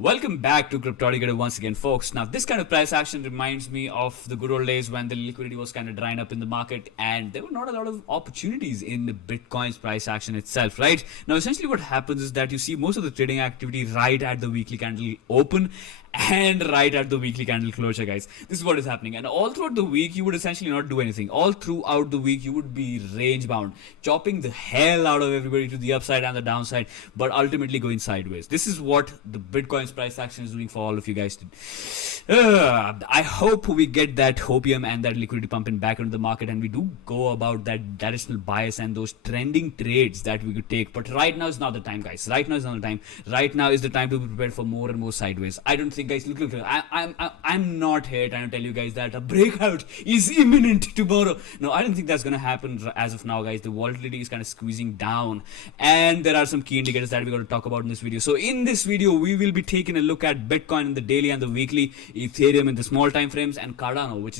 Welcome back to Cryptotica once again, folks. Now, this kind of price action reminds me of the good old days when the liquidity was kind of drying up in the market and there were not a lot of opportunities in the Bitcoin's price action itself, right? Now, essentially what happens is that you see most of the trading activity right at the weekly candle open and right at the weekly candle closure, guys. This is what is happening, and all throughout the week you would essentially not do anything. All throughout the week you would be range bound, chopping the hell out of everybody to the upside and the downside, but ultimately going sideways. This is what the Bitcoin's price action is doing for all of you guys. I hope we get that hopium and that liquidity pumping back into the market, and we do go about that directional bias and those trending trades that we could take. But right now is not the time, guys. Right now is not the time. Right now is the time to be prepared for more and more sideways. I don't think, guys, look, I'm not here trying to tell you guys that a breakout is imminent tomorrow. No, I don't think that's gonna happen as of now, guys. The volatility is kind of squeezing down, and there are some key indicators that we're going to talk about in this video. So in this video, we will be taking a look at Bitcoin in the daily and the weekly, Ethereum in the small time frames, and Cardano, which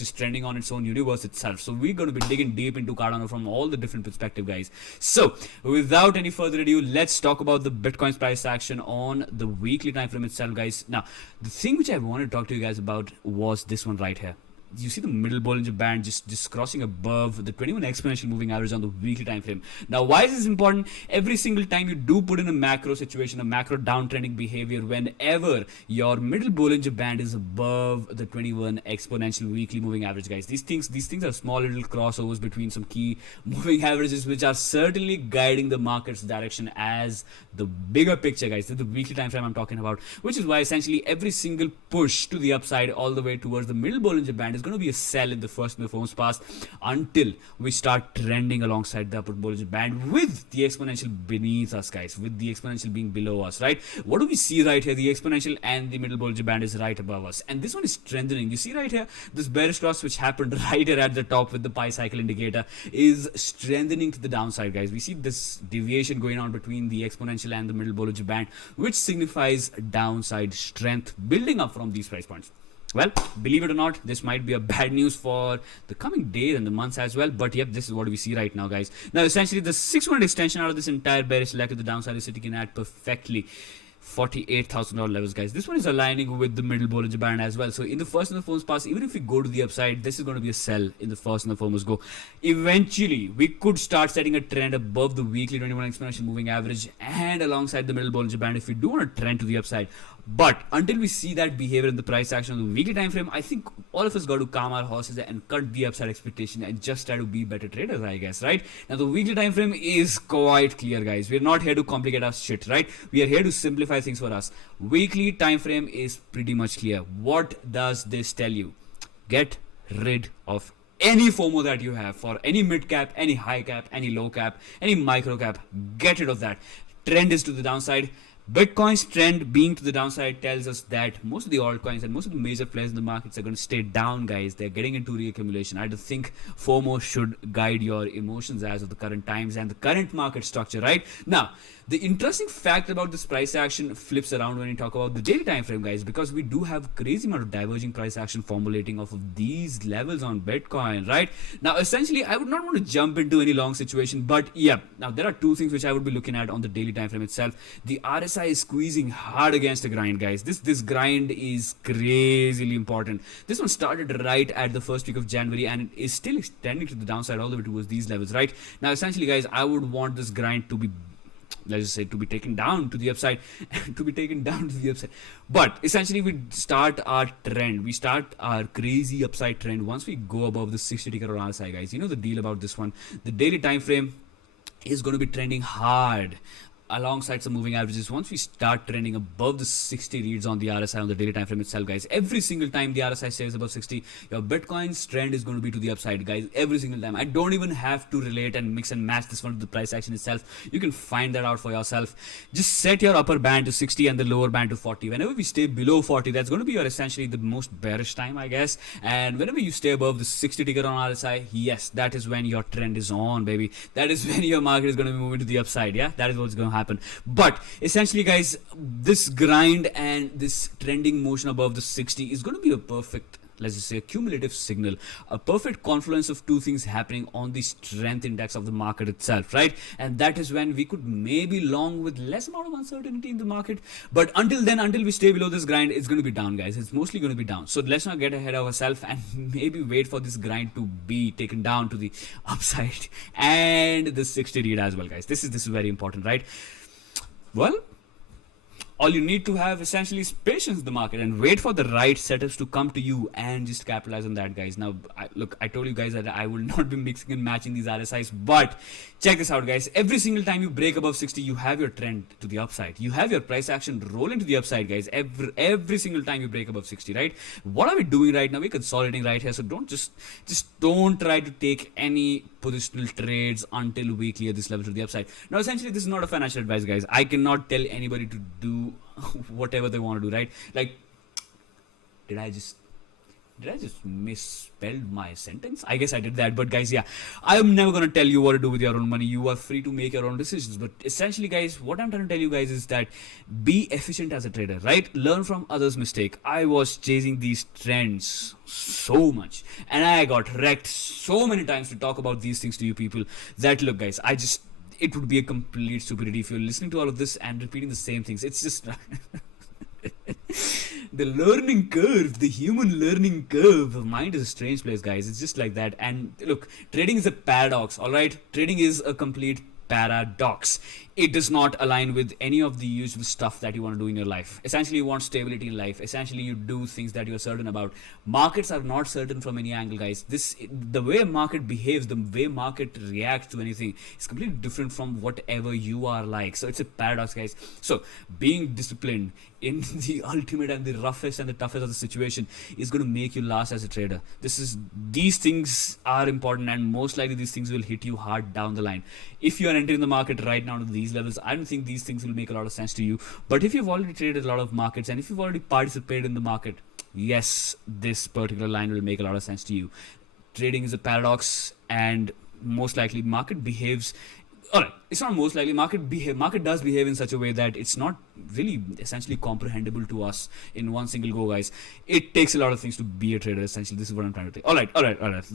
is trending on its own universe itself. So we're going to be digging deep into Cardano from all the different perspectives, guys. So without any further ado, let's talk about the Bitcoin's price action on the weekly time frame itself, guys. Now, the thing which I wanted to talk to you guys about was this one right here. You see the middle Bollinger Band just crossing above the 21 exponential moving average on the weekly time frame. Now, why is this important? Every single time you do put in a macro situation, a macro downtrending behavior, whenever your middle Bollinger Band is above the 21 exponential weekly moving average, guys, these things are small little crossovers between some key moving averages, which are certainly guiding the market's direction as the bigger picture, guys. This is the weekly time frame I'm talking about, which is why essentially every single push to the upside all the way towards the middle Bollinger Band is going to be a sell in the first and the foremost pass until we start trending alongside the upward Bollinger Band with the exponential beneath us, guys, with the exponential being below us, right? What do we see right here? The exponential and the middle Bollinger Band is right above us, and this one is strengthening. You see right here, this bearish cross which happened right here at the top with the pi cycle indicator is strengthening to the downside, guys. We see this deviation going on between the exponential and the middle Bollinger Band, which signifies downside strength building up from these price points. Well, believe it or not, this might be a bad news for the coming days and the months as well. But yep, this is what we see right now, guys. Now, essentially, the 6-month extension out of this entire bearish leg to the downside is sitting in at perfectly $48,000 levels, guys. This one is aligning with the middle Bollinger Band as well. So in the first and the foremost pass, even if we go to the upside, this is going to be a sell in the first and the foremost go. Eventually, we could start setting a trend above the weekly 21 exponential moving average and alongside the middle Bollinger Band if we do want to trend to the upside. But until we see that behavior in the price action on the weekly time frame, I think all of us got to calm our horses and cut the upside expectation and just try to be better traders, I guess, right? Now, the weekly time frame is quite clear, guys. We're not here to complicate our shit, right? We are here to simplify things for us. Weekly time frame is pretty much clear. What does this tell you? Get rid of any FOMO that you have for any mid cap, any high cap, any low cap, any micro cap. Get rid of that. Trend is to the downside. Bitcoin's trend being to the downside tells us that most of the altcoins and most of the major players in the markets are going to stay down, guys. They're getting into reaccumulation. I don't think FOMO should guide your emotions as of the current times and the current market structure, right? Now, the interesting fact about this price action flips around when you talk about the daily time frame, guys, because we do have crazy amount of diverging price action formulating off of these levels on Bitcoin, right? Now, essentially, I would not want to jump into any long situation, but yeah, now there are two things which I would be looking at on the daily time frame itself. The RSI is squeezing hard against the grind, guys. This grind is crazily important. This one started right at the first week of January and it is still extending to the downside all the way towards these levels, right? Now, essentially, guys, I would want this grind to be, let's just say, to be taken down to the upside but essentially we start our trend, we start our crazy upside trend once we go above the 60 ticker on RSI, guys. You know the deal about this one. The daily time frame is going to be trending hard alongside some moving averages. Once we start trending above the 60 reads on the RSI on the daily time frame itself, guys, every single time the RSI stays above 60, your Bitcoin's trend is going to be to the upside, guys. Every single time. I don't even have to relate and mix and match this one to the price action itself. You can find that out for yourself. Just set your upper band to 60 and the lower band to 40. Whenever we stay below 40, that's going to be your essentially the most bearish time, I guess. And whenever you stay above the 60 ticker on RSI, yes, that is when your trend is on, baby. That is when your market is going to be moving to the upside. Yeah, that is what's going to happen. But essentially, guys, this grind and this trending motion above the 60 is going to be a perfect let's just say a cumulative signal, a perfect confluence of two things happening on the strength index of the market itself, right? And that is when we could maybe long with less amount of uncertainty in the market. But until then, until we stay below this grind, it's going to be down, guys. It's mostly going to be down. So let's not get ahead of ourselves and maybe wait for this grind to be taken down to the upside and the 60 read as well, guys. This is very important, right? Well, all you need to have essentially is patience in the market and wait for the right setups to come to you and just capitalize on that, guys. Now, I told you guys that I will not be mixing and matching these RSIs, but check this out, guys. Every single time you break above 60, you have your trend to the upside. You have your price action rolling to the upside, guys. Every single time you break above 60, right? What are we doing right now? We're consolidating right here, so don't just don't try to take any positional trades until we clear this level to the upside. Now, essentially, this is not a financial advice, guys. I cannot tell anybody to do whatever they want to do, right? Like, did I just misspelled my sentence? I guess I did that, but guys, yeah, I'm never gonna tell you what to do with your own money. You are free to make your own decisions. But essentially, guys, what I'm trying to tell you guys is that be efficient as a trader, right? Learn from others' mistake. I was chasing these trends so much, and I got wrecked so many times to talk about these things to you people that, look, guys, it would be a complete stupidity if you're listening to all of this and repeating the same things. It's just the learning curve, the human learning curve of mind is a strange place, guys. It's just like that. And look, trading is a paradox, all right? Trading is a complete paradox. It does not align with any of the usual stuff that you want to do in your life. Essentially, you want stability in life. Essentially, you do things that you're certain about. Markets are not certain from any angle, guys. The way a market behaves, the way market reacts to anything is completely different from whatever you are like. So it's a paradox, guys. So being disciplined in the ultimate and the roughest and the toughest of the situation is going to make you last as a trader. These things are important, and most likely these things will hit you hard down the line. If you are entering the market right now to these levels, I don't think these things will make a lot of sense to you. But if you've already traded a lot of markets and if you've already participated in the market, yes, this particular line will make a lot of sense to you. Trading is a paradox, and most likely market behaves. Alright, it's not most likely. Market does behave in such a way that it's not really essentially comprehensible to us in one single go, guys. It takes a lot of things to be a trader, essentially. This is what I'm trying to say. Alright.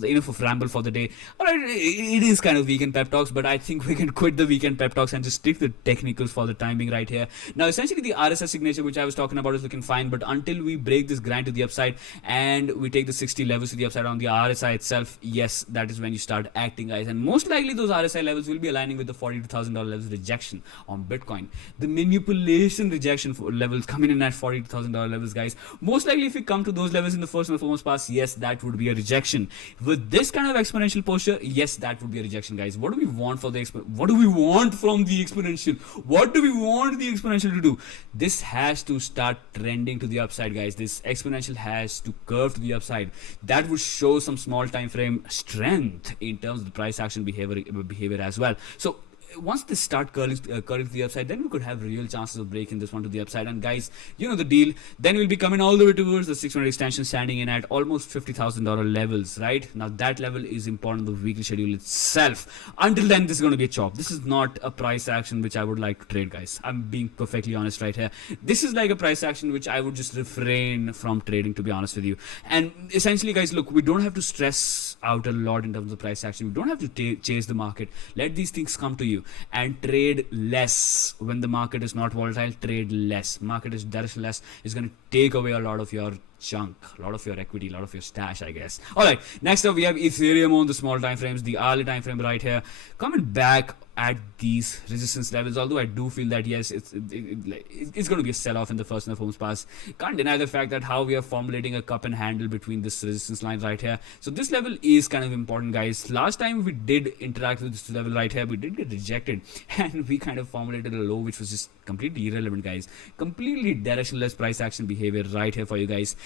Enough of ramble for the day. Alright, it is kind of weekend pep talks, but I think we can quit the weekend pep talks and just stick to the technicals for the time being right here. Now, essentially, the RSI signature, which I was talking about, is looking fine, but until we break this grind to the upside and we take the 60 levels to the upside on the RSI itself, yes, that is when you start acting, guys. And most likely, those RSI levels will be aligning with the $42,000 levels rejection on Bitcoin. The manipulation rejection for levels coming in at $42,000 levels, guys. Most likely, if we come to those levels in the first and foremost pass, yes, that would be a rejection. With this kind of exponential posture, yes, that would be a rejection, guys. What do we want for the what do we want from the exponential? What do we want the exponential to do? This has to start trending to the upside, guys. This exponential has to curve to the upside. That would show some small time frame strength in terms of the price action behavior as well. So once this start curling to the upside, then we could have real chances of breaking this one to the upside. And guys, you know the deal. Then we'll be coming all the way towards the 600 extension, standing in at almost $50,000 levels, right? Now that level is important on the weekly schedule itself. Until then, this is going to be a chop. This is not a price action which I would like to trade, guys. I'm being perfectly honest right here. This is like a price action which I would just refrain from trading, to be honest with you. And essentially, guys, look, we don't have to stress out a lot in terms of price action. We don't have to chase the market. Let these things come to you. And trade less when the market is not volatile. Trade less. Market is directionless. It's going to take away a lot of your chunk, a lot of your equity, a lot of your stash, I guess. Alright, next up we have Ethereum on the small time frames, the hourly time frame right here, coming back at these resistance levels. Although I do feel that yes, it's going to be a sell-off in the first and the foremost pass. Can't deny the fact that how we are formulating a cup and handle between this resistance line right here. So this level is kind of important, guys. Last time we did interact with this level right here, we did get rejected, and we kind of formulated a low which was just completely irrelevant, guys. Completely directionless price action behavior right here for you guys.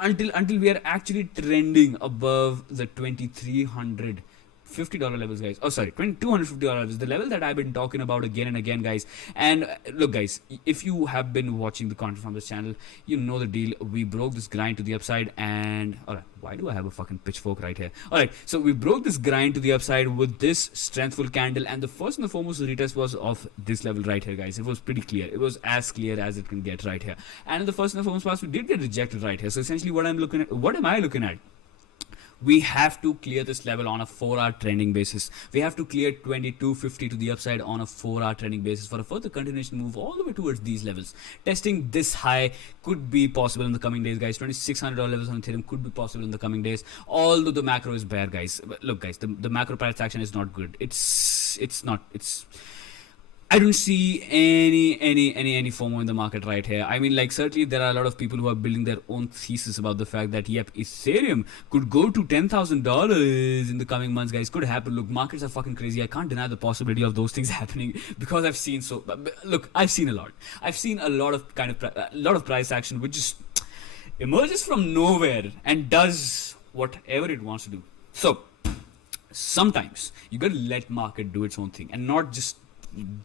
Until we are actually trending above the 2300 $50 levels, guys. Oh, sorry, $250 levels, the level that I've been talking about again and again, guys. And look, guys, if you have been watching the content from this channel, you know the deal. We broke this grind to the upside, and all right, why do I have a fucking pitchfork right here? All right, so we broke this grind to the upside with this strengthful candle, and the first and the foremost retest was of this level right here, guys. It was pretty clear. It was as clear as it can get right here. And in the first and the foremost pass, we did get rejected right here. So essentially, what am I looking at? We have to clear this level on a 4-hour trending basis. We have to clear 2250 to the upside on a 4-hour trending basis for a further continuation move all the way towards these levels. Testing this high could be possible in the coming days, guys. $2,600 levels on Ethereum could be possible in the coming days, although the macro is bad, guys. But look, guys, the macro price action is not good. I don't see any FOMO in the market right here. I mean, like, certainly there are a lot of people who are building their own thesis about the fact that, yep, Ethereum could go to $10,000 in the coming months, guys. Could happen. Look, markets are fucking crazy. I can't deny the possibility of those things happening because I've seen look, I've seen a lot. I've seen a lot of price action which just emerges from nowhere and does whatever it wants to do. So sometimes you gotta let market do its own thing and not just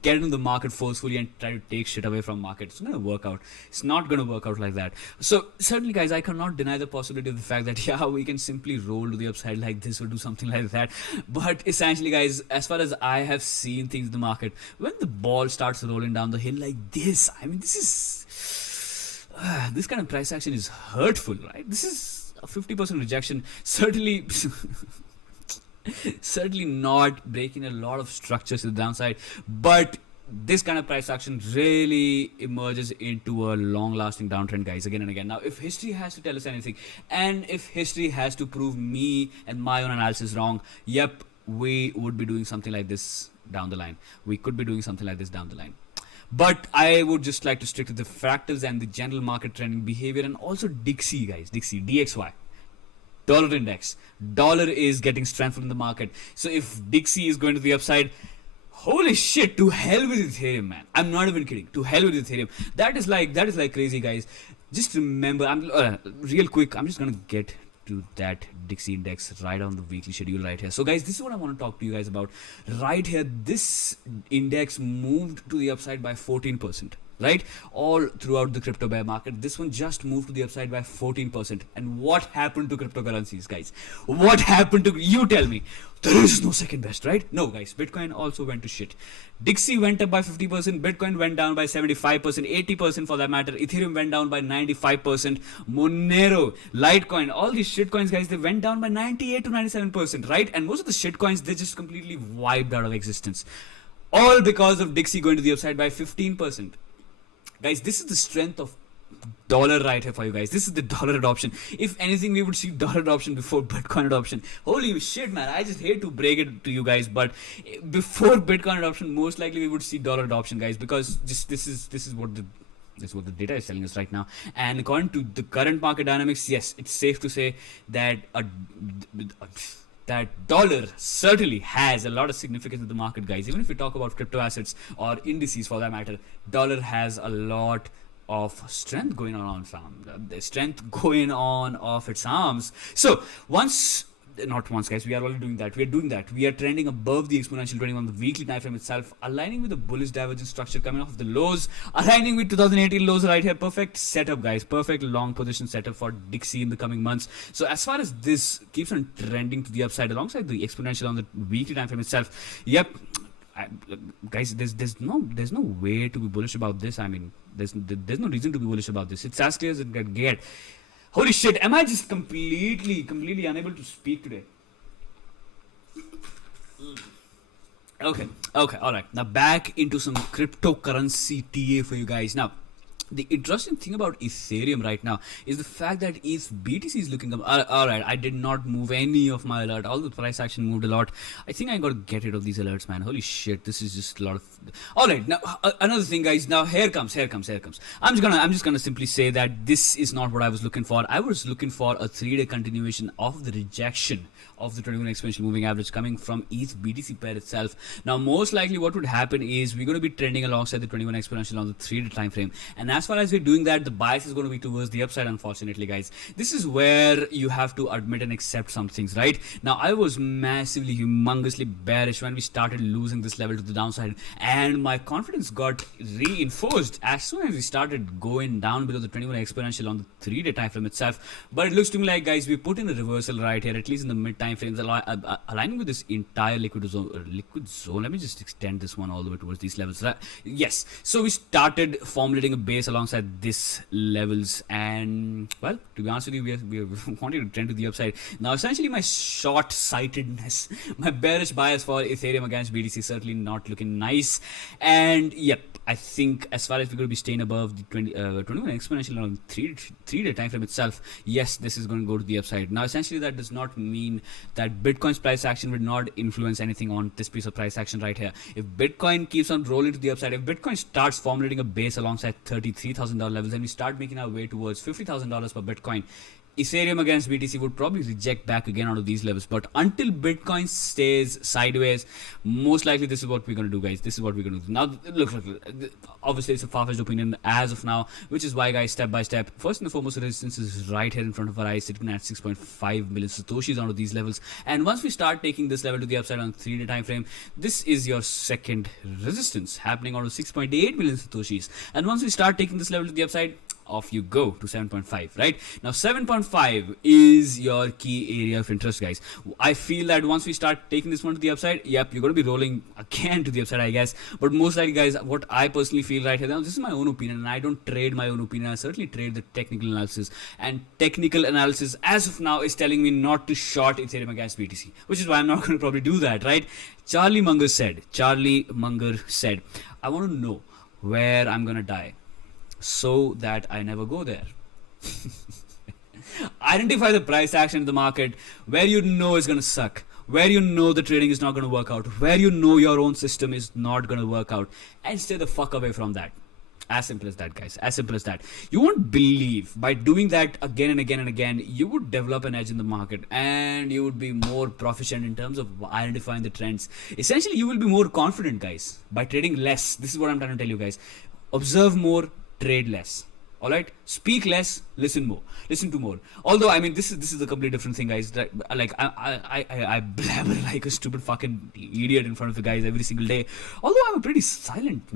get into the market forcefully and try to take shit away from market. It's not gonna work out. It's not gonna work out like that. So certainly, guys, I cannot deny the possibility of the fact that, yeah, we can simply roll to the upside like this or do something like that. But essentially, guys, as far as I have seen things in the market, when the ball starts rolling down the hill like this, I mean, this kind of price action is hurtful, right? This is a 50% rejection. Certainly not breaking a lot of structures to the downside, but this kind of price action really emerges into a long-lasting downtrend, guys, again and again. Now, if history has to tell us anything, and if history has to prove me and my own analysis wrong, yep, we would be doing something like this down the line. We could be doing something like this down the line. But I would just like to stick to the fractals and the general market trending behavior, and also Dixie, guys, DXY. Dollar index. Dollar is getting strengthened in the market. So if Dixie is going to the upside, holy shit, to hell with Ethereum, man. I'm not even kidding. To hell with Ethereum. That is like crazy, guys. Just remember, real quick, I'm just gonna get to that Dixie index right on the weekly schedule right here. So guys, this is what I want to talk to you guys about right here. This index moved to the upside by 14%. Right, all throughout the crypto bear market. This one just moved to the upside by 14%. And what happened to cryptocurrencies, guys? What happened to, you tell me? There is no second best, right? No, guys, Bitcoin also went to shit. Dixie went up by 50%, Bitcoin went down by 75%, 80% for that matter. Ethereum went down by 95%. Monero, Litecoin, all these shit coins, guys, they went down by 98 to 97%, right? And most of the shit coins, they just completely wiped out of existence. All because of Dixie going to the upside by 15%. Guys, this is the strength of dollar right here for you guys. This is the dollar adoption. If anything, we would see dollar adoption before Bitcoin adoption. Holy shit, man. I just hate to break it to you guys, but before Bitcoin adoption, most likely we would see dollar adoption, guys, because this is what the data is telling us right now. And according to the current market dynamics, yes, it's safe to say that that dollar certainly has a lot of significance in the market, guys. Even if we talk about crypto assets or indices for that matter, dollar has a lot of strength going on, fam. The strength going on of its arms. So not once, guys, we are already doing that. We are trending above the exponential 21 the weekly time frame itself, aligning with the bullish divergence structure coming off the lows, aligning with 2018 lows right here. Perfect setup, guys. Perfect long position setup for Dixie in the coming months. So as far as this keeps on trending to the upside alongside the exponential on the weekly time frame itself, yep, guys, there's no way to be bullish about this. I mean, there's no reason to be bullish about this. It's as clear as it can get. Holy shit, am I just completely unable to speak today? Okay, alright. Now back into some cryptocurrency TA for you guys. Now, the interesting thing about Ethereum right now is the fact that if BTC is looking up, alright, I did not move any of my alert. All the price action moved a lot. I think I gotta get rid of these alerts, man. Holy shit, this is just a lot of. Alright, now another thing, guys. Now here comes. I'm just gonna simply say that this is not what I was looking for. I was looking for a 3-day continuation of the rejection of the 21 exponential moving average coming from ETH BTC pair itself. Now, most likely what would happen is we're going to be trending alongside the 21 exponential on the 3-day time frame. And as as far as we're doing that, the bias is going to be towards the upside, unfortunately, guys. This is where you have to admit and accept some things, right? Now, I was massively, humongously bearish when we started losing this level to the downside, and my confidence got reinforced as soon as we started going down below the 21 exponential on the 3-day time frame itself. But it looks to me like, guys, we put in a reversal right here, at least in the mid time frames, aligning with this entire liquid zone. Let me just extend this one all the way towards these levels. Yes, so we started formulating a base alongside this levels, and well, to be honest with you, we are wanting to trend to the upside. Now, essentially, my short-sightedness, my bearish bias for Ethereum against BTC certainly not looking nice. And yep, I think as far as we're going to be staying above the 21 exponential on 3-day time frame itself, yes, this is going to go to the upside. Now, essentially, that does not mean that Bitcoin's price action will not influence anything on this piece of price action right here. If Bitcoin keeps on rolling to the upside, if Bitcoin starts formulating a base alongside $33,000 levels, and we start making our way towards $50,000 per Bitcoin, Ethereum against BTC would probably reject back again out of these levels. But until Bitcoin stays sideways, most likely this is what we're going to do, guys. This is what we're going to do. Now, look, obviously it's a far-fetched opinion as of now, which is why, guys, step by step, first and foremost, the resistance is right here in front of our eyes, sitting at 6.5 million Satoshis out of these levels. And once we start taking this level to the upside on 3-day time frame, this is your second resistance happening out of 6.8 million Satoshis. And once we start taking this level to the upside, off you go to 7.5, right? Now 7.5 is your key area of interest, guys. I feel that once we start taking this one to the upside, yep, you're going to be rolling again to the upside, I guess. But most likely, guys, what I personally feel right here, now this is my own opinion, and I don't trade my own opinion. I certainly trade the technical analysis, and technical analysis as of now is telling me not to short Ethereum against BTC, which is why I'm not going to probably do that, right? Charlie Munger said, I want to know where I'm going to die, so that I never go there. Identify the price action in the market where you know it's going to suck, where you know the trading is not going to work out, where you know your own system is not going to work out, and stay the fuck away from that. As simple as that, guys. As simple as that. You won't believe, by doing that again and again and again, you would develop an edge in the market, and you would be more proficient in terms of identifying the trends. Essentially, you will be more confident, guys, by trading less. This is what I'm trying to tell you, guys. Observe more, trade less. All right, speak less, listen more, listen to more. Although, I mean, this is a completely different thing, guys. Like I blabber like a stupid fucking idiot in front of you guys every single day. Although I'm a pretty silent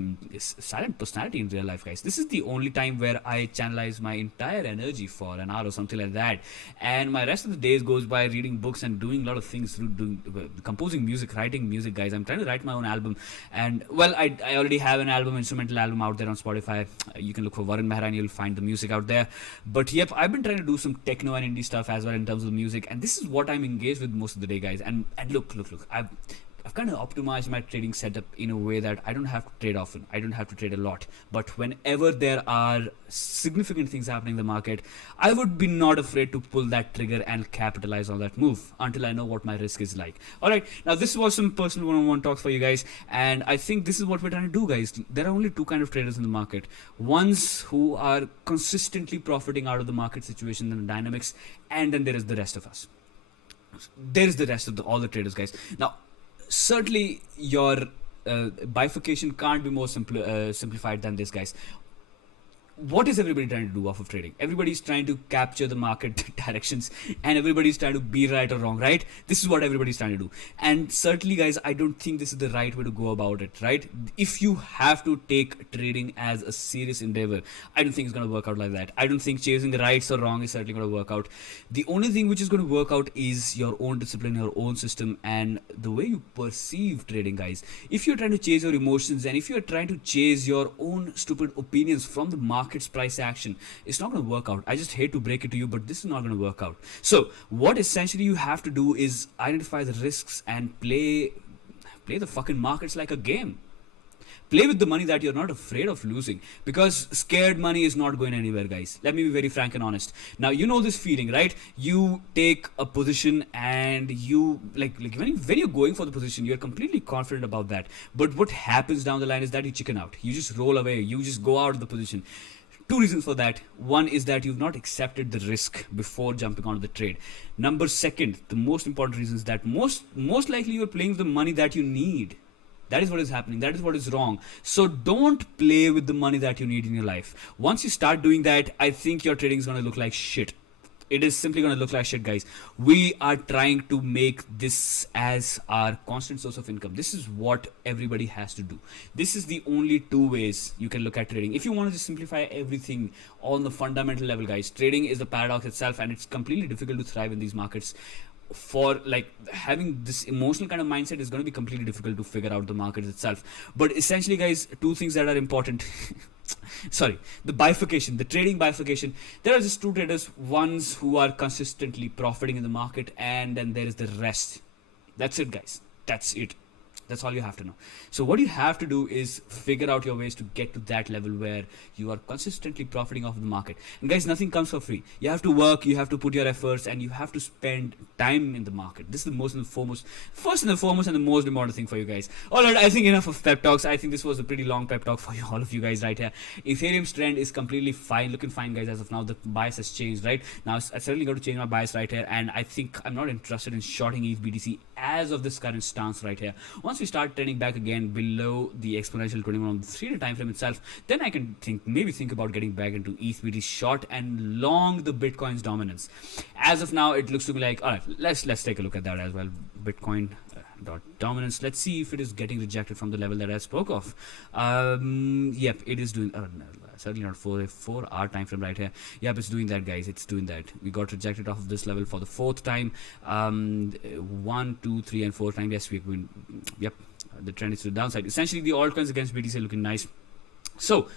personality in real life, guys. This is the only time where I channelize my entire energy for an hour or something like that, and my rest of the days goes by reading books and doing a lot of things, through composing music, writing music, guys. I'm trying to write my own album, and well, I already have an instrumental album out there on Spotify. You can look for Varun Mehra and you'll find the music out there. But yep, I've been trying to do some techno and indie stuff as well in terms of music, and this is what I'm engaged with most of the day, guys. And look, I've kind of optimized my trading setup in a way that I don't have to trade often. I don't have to trade a lot. But whenever there are significant things happening in the market, I would be not afraid to pull that trigger and capitalize on that move until I know what my risk is like. Alright, now this was some personal one-on-one talks for you guys, and I think this is what we're trying to do, guys. There are only two kind of traders in the market. Ones who are consistently profiting out of the market situation and the dynamics, and then there is the rest of us. There is the rest of all the traders, guys. Now, certainly your bifurcation can't be more simplified than this, guys. What is everybody trying to do off of trading? Everybody's trying to capture the market directions, and everybody's trying to be right or wrong, right? This is what everybody's trying to do. And certainly, guys, I don't think this is the right way to go about it, right? If you have to take trading as a serious endeavor, I don't think it's going to work out like that. I don't think chasing the rights or wrong is certainly going to work out. The only thing which is going to work out is your own discipline, your own system, and the way you perceive trading, guys. If you're trying to chase your emotions, and if you're trying to chase your own stupid opinions from the market's price action, it's not going to work out. I just hate to break it to you, but this is not going to work out. So what essentially you have to do is identify the risks and play the fucking markets like a game. Play with the money that you're not afraid of losing, because scared money is not going anywhere, guys. Let me be very frank and honest. Now, you know this feeling, right? You take a position, and you like when you're going for the position, you're completely confident about that. But what happens down the line is that you chicken out. You just roll away. You just go out of the position. Two reasons for that. One is that you've not accepted the risk before jumping onto the trade. Number second, the most important reason is that most likely you're playing with the money that you need. That is what is happening. That is what is wrong. So don't play with the money that you need in your life. Once you start doing that, I think your trading is going to look like shit. It is simply going to look like shit, guys. We are trying to make this as our constant source of income. This is what everybody has to do. This is the only two ways you can look at trading. If you want to just simplify everything on the fundamental level, guys, trading is the paradox itself, and it's completely difficult to thrive in these markets. For like having this emotional kind of mindset is going to be completely difficult to figure out the market itself. But essentially, guys, two things that are important. Sorry, the bifurcation, the trading bifurcation. There are just two traders, ones who are consistently profiting in the market, and then there is the rest. That's it, guys. That's it. That's all you have to know. So what you have to do is figure out your ways to get to that level where you are consistently profiting off of the market. And guys, nothing comes for free. You have to work, you have to put your efforts, and you have to spend time in the market. This is the most and the foremost, first and the foremost, and the most important thing for you guys. All right, I think enough of pep talks. I think this was a pretty long pep talk for you, all of you guys right here. Ethereum's trend is completely fine, looking fine, guys. As of now, the bias has changed, right? Now, I certainly got to change my bias right here, and I think I'm not interested in shorting ETH BTC as of this current stance right here. Once we start trending back again below the exponential 21 on the 3-day time frame itself, then I can maybe think about getting back into ETH BTC short and long the Bitcoin's dominance. As of now, it looks to be like, all right, let's take a look at that as well. Bitcoin dot dominance. Let's see if it is getting rejected from the level that I spoke of. Yep, it is doing. Certainly not for a 4-hour time frame right here. Yep, it's doing that, guys. It's doing that. We got rejected off of this level for the 4th time. 1, 2, 3, and 4th time. Yes, we're going. Yep, the trend is to the downside. Essentially, the altcoins against BTC are looking nice. So,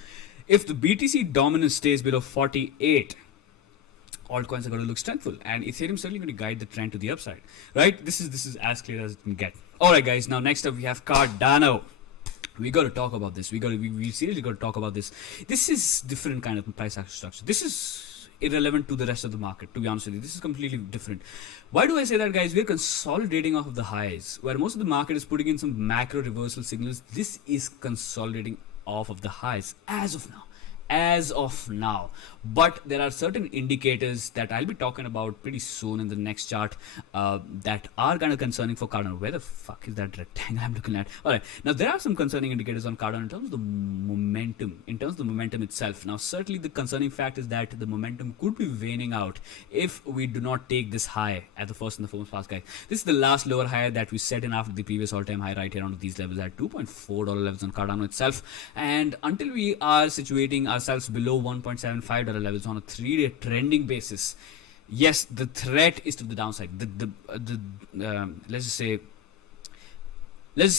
if the BTC dominance stays below 48, altcoins are going to look strengthful, and Ethereum is certainly going to guide the trend to the upside, right? This is as clear as it can get. All right, guys. Now, next up, we have Cardano. We got to talk about this. We seriously got to talk about this. This is different kind of price action structure. This is irrelevant to the rest of the market, to be honest with you. This is completely different. Why do I say that, guys? We're consolidating off of the highs, where most of the market is putting in some macro reversal signals. This is consolidating off of the highs as of now. But there are certain indicators that I'll be talking about pretty soon in the next chart that are kind of concerning for Cardano. Where the fuck is that rectangle I'm looking at? Alright, now there are some concerning indicators on Cardano in terms of the momentum, itself. Now certainly the concerning fact is that the momentum could be waning out if we do not take this high at the first and the foremost pass, guys. This is the last lower high that we set in after the previous all-time high right here onto these levels at $2.4 levels on Cardano itself, and until we are situating ourselves below $1.75 levels on a 3-day trending basis, yes, the threat is to the downside. Let's just say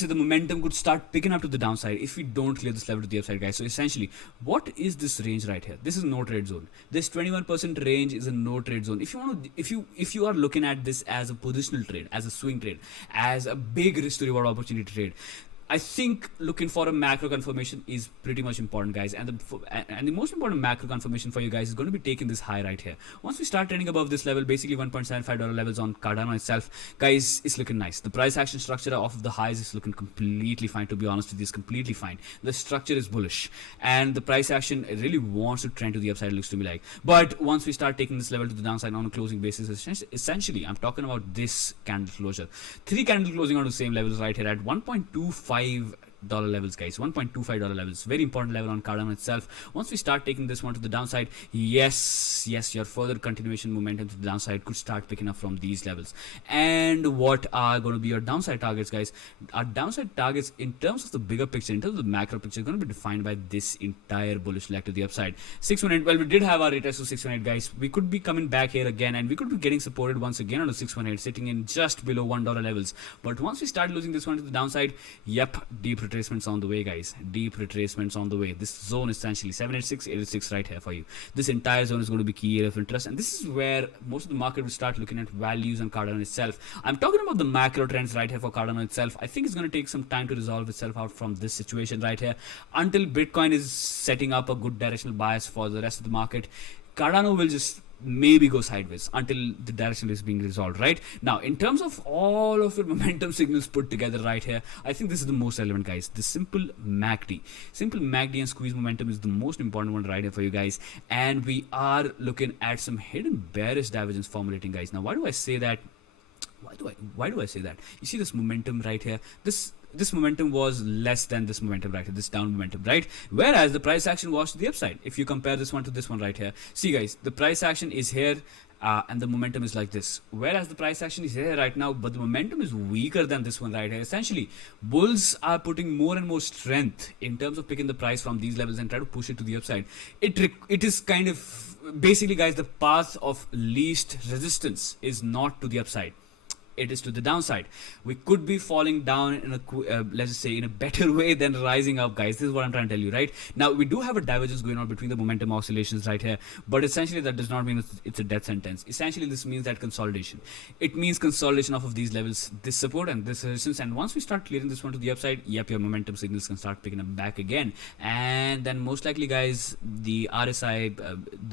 the momentum could start picking up to the downside if we don't clear this level to the upside, guys. So essentially, what is this range right here? This is no trade zone. This 21% range is a no trade zone. If you are looking at this as a positional trade, as a swing trade, as a big risk to reward opportunity trade, I think looking for a macro confirmation is pretty much important, guys. And the most important macro confirmation for you guys is going to be taking this high right here. Once we start trending above this level, basically $1.75 levels on Cardano itself, guys, it's looking nice. The price action structure of the highs is looking completely fine, to be honest with you. It's completely fine. The structure is bullish, and the price action really wants to trend to the upside, it looks to me like. But once we start taking this level to the downside on a closing basis, essentially, I'm talking about this candle closure. 3 candle closing on the same levels right here at $1.25 levels, guys. $1.25 levels, very important level on Cardano itself. Once we start taking this one to the downside, yes, your further continuation momentum to the downside could start picking up from these levels. And what are going to be our downside targets, guys? Our downside targets in terms of the bigger picture, in terms of the macro picture, are going to be defined by this entire bullish leg to the upside. 618, well, we did have our retest to 618, guys. We could be coming back here again, and we could be getting supported once again on the 618, sitting in just below $1 levels. But once we start losing this one to the downside, yep, deep retracements on the way, guys. Deep retracements on the way. This zone is essentially 786, 86 right here for you. This entire zone is going to be key area of interest, and this is where most of the market will start looking at values on Cardano itself. I'm talking about the macro trends right here for Cardano itself. I think it's going to take some time to resolve itself out from this situation right here until Bitcoin is setting up a good directional bias for the rest of the market. Cardano will just maybe go sideways until the direction is being resolved. Right now, in terms of all of your momentum signals put together right here, I think this is the most relevant, guys. The simple MACD and squeeze momentum is the most important one right here for you guys, and we are looking at some hidden bearish divergence formulating, guys. Now, why do I say that? Why do I say that? You see this momentum right here, this this momentum was less than this momentum right here, this down momentum, right? Whereas the price action was to the upside. If you compare this one to this one right here, see guys, the price action is here. And the momentum is like this, whereas the price action is here right now, but the momentum is weaker than this one right here. Essentially, bulls are putting more and more strength in terms of picking the price from these levels and try to push it to the upside. It is kind of basically, guys, the path of least resistance is not to the upside. It is to the downside. We could be falling down in a let's just say in a better way than rising up, guys. This is what I'm trying to tell you, right? Now we do have a divergence going on between the momentum oscillations right here, but essentially that does not mean it's a death sentence. Essentially this means that consolidation. It means consolidation off of these levels, this support and this resistance, and once we start clearing this one to the upside, yep, your momentum signals can start picking up back again, and then most likely, guys, the RSI,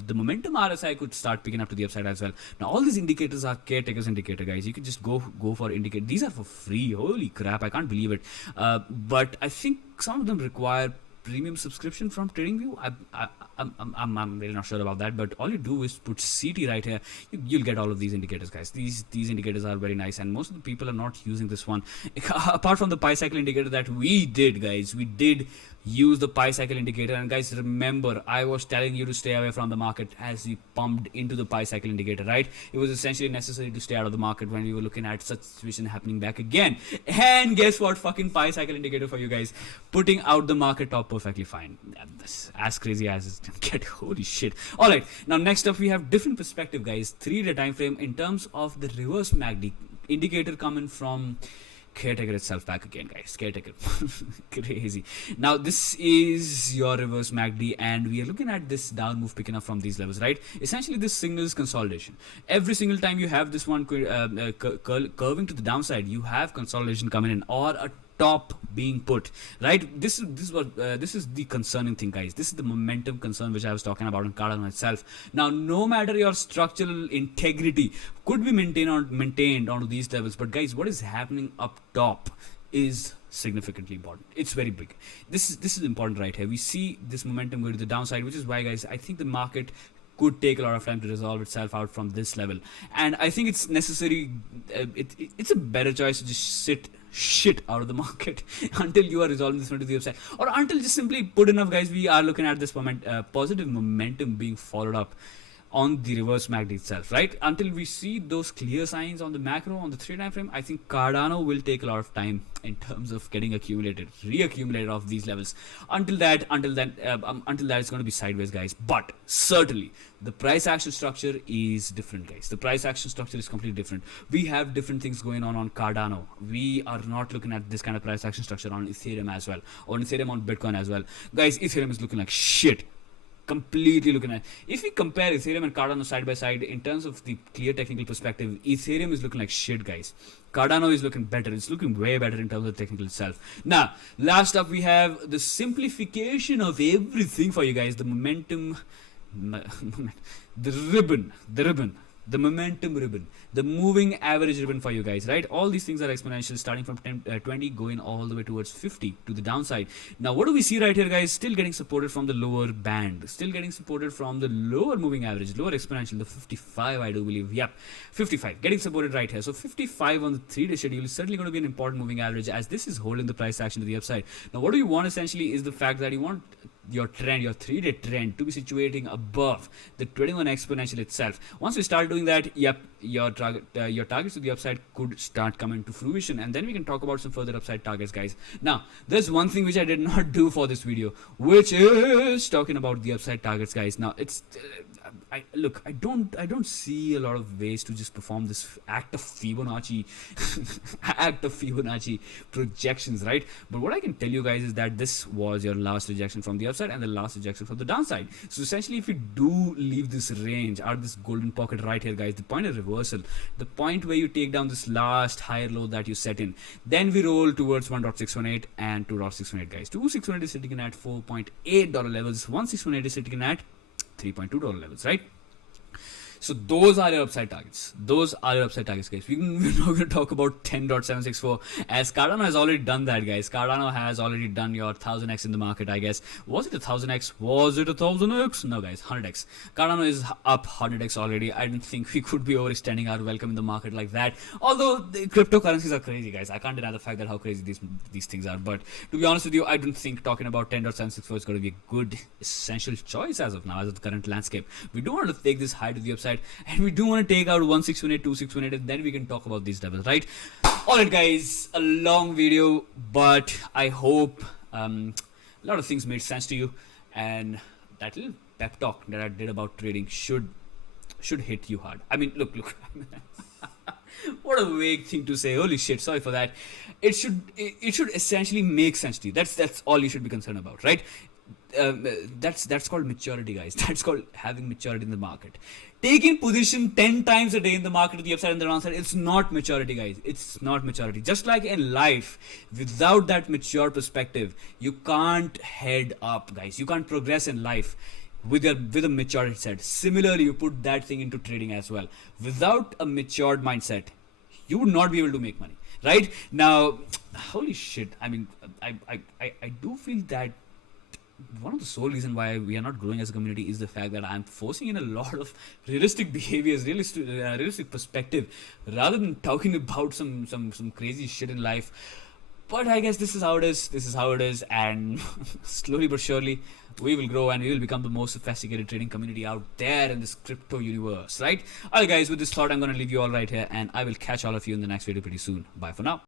the momentum RSI could start picking up to the upside as well. Now all these indicators are caretakers indicator, guys. You could just go for indicate. These are for free. Holy crap, I can't believe it. But I think some of them require premium subscription from TradingView. I'm really not sure about that, but all you do is put CT right here. You'll get all of these indicators, guys. These indicators are very nice, and most of the people are not using this one. Apart from the pi cycle indicator that we did, guys, we did use the pi cycle indicator. And guys, remember, I was telling you to stay away from the market as we pumped into the pi cycle indicator, right? It was essentially necessary to stay out of the market when we were looking at such situation happening back again. And guess what? Fucking pi cycle indicator for you guys, putting out the market top perfectly fine. That's as crazy as it can get. Holy shit. All right, now next up we have different perspective, guys. 3-day time frame in terms of the reverse MACD indicator coming from caretaker itself back again, guys. Caretaker. Crazy. Now this is your reverse MACD, and we are looking at this down move picking up from these levels, right? Essentially this signals consolidation. Every single time you have this one curving to the downside, you have consolidation coming in or a top being put, right? This is the concerning thing, guys. This is the momentum concern which I was talking about in Cardano itself. Now, no matter your structural integrity could be maintained onto these levels, but guys, what is happening up top is significantly important. It's very big. This is important right here. We see this momentum going to the downside, which is why, guys, I think the market could take a lot of time to resolve itself out from this level, and I think it's necessary. It's a better choice to just sit shit out of the market until you are resolving this one to the upside, or until just simply put enough, guys. We are looking at this positive momentum being followed up on the reverse MACD itself, right? Until we see those clear signs on the macro, on the 3 time frame, I think Cardano will take a lot of time in terms of getting reaccumulated off these levels. Until that, it's going to be sideways, guys. But certainly the price action structure is different, guys. The price action structure is completely different. We have different things going on Cardano. We are not looking at this kind of price action structure on Ethereum as well, or on Ethereum on Bitcoin as well, guys. Ethereum is looking like shit. Completely looking at, if we compare Ethereum and Cardano side by side in terms of the clear technical perspective, Ethereum is looking like shit, guys. Cardano is looking better. It's looking way better in terms of the technical itself. Now, last up we have the simplification of everything for you guys. The momentum, the momentum ribbon, the moving average ribbon for you guys, right? All these things are exponential, starting from 20 going all the way towards 50 to the downside. Now what do we see right here, guys? Still getting supported from the lower band, still getting supported from the lower moving average, lower exponential, the 55, I do believe. Yep, 55 getting supported right here. So 55 on the 3-day schedule is certainly going to be an important moving average, as this is holding the price action to the upside. Now what do you want essentially is the fact that you want your trend, your 3-day trend, to be situating above the 21 exponential itself. Once we start doing that, yep, your targets to the upside could start coming to fruition, and then we can talk about some further upside targets, guys. Now there's one thing which I did not do for this video, which is talking about the upside targets, guys. Now it's I don't see a lot of ways to just perform this act of Fibonacci projections, right? But what I can tell you guys is that this was your last rejection from the upside and the last rejection from the downside. So essentially, if you do leave this range or this golden pocket right here, guys, the point of reversal, the point where you take down this last higher low that you set in, then we roll towards 1.618 and 2.618, guys. 2.618 is sitting in at $4.8 levels, 1.618 is sitting in at $3.2 levels, right? So those are your upside targets. Those are your upside targets, guys. We're not going to talk about 10.764 as Cardano has already done that, guys. Cardano has already done your 1000x in the market, I guess. Was it a 1000x? Was it a 1000x? No, guys, 100x. Cardano is up 100x already. I don't think we could be overextending our welcome in the market like that. Although the cryptocurrencies are crazy, guys. I can't deny the fact that how crazy these things are. But to be honest with you, I don't think talking about 10.764 is going to be a good essential choice as of now, as of the current landscape. We do want to take this high to the upside, and we do want to take out 1618, 2618, and then we can talk about these levels, right? Alright, guys, a long video, but I hope a lot of things made sense to you, and that little pep talk that I did about trading should hit you hard. I mean, look. What a vague thing to say. Holy shit, sorry for that. It should essentially make sense to you. That's all you should be concerned about, right? That's called maturity, guys. That's called having maturity in the market. Taking position 10 times a day in the market to the upside and the downside, it's not maturity, guys. It's not maturity. Just like in life, without that mature perspective, you can't head up, guys. You can't progress in life with a matured set. Similarly, you put that thing into trading as well. Without a matured mindset, you would not be able to make money, right? Now, holy shit. I mean, I do feel that one of the sole reason why we are not growing as a community is the fact that I'm forcing in a lot of realistic behaviors, realistic perspective, rather than talking about some crazy shit in life. But I guess this is how it is, and slowly but surely we will grow and we will become the most sophisticated trading community out there in this crypto universe, right? Alright, guys, with this thought, I'm going to leave you all right here, and I will catch all of you in the next video pretty soon. Bye for now.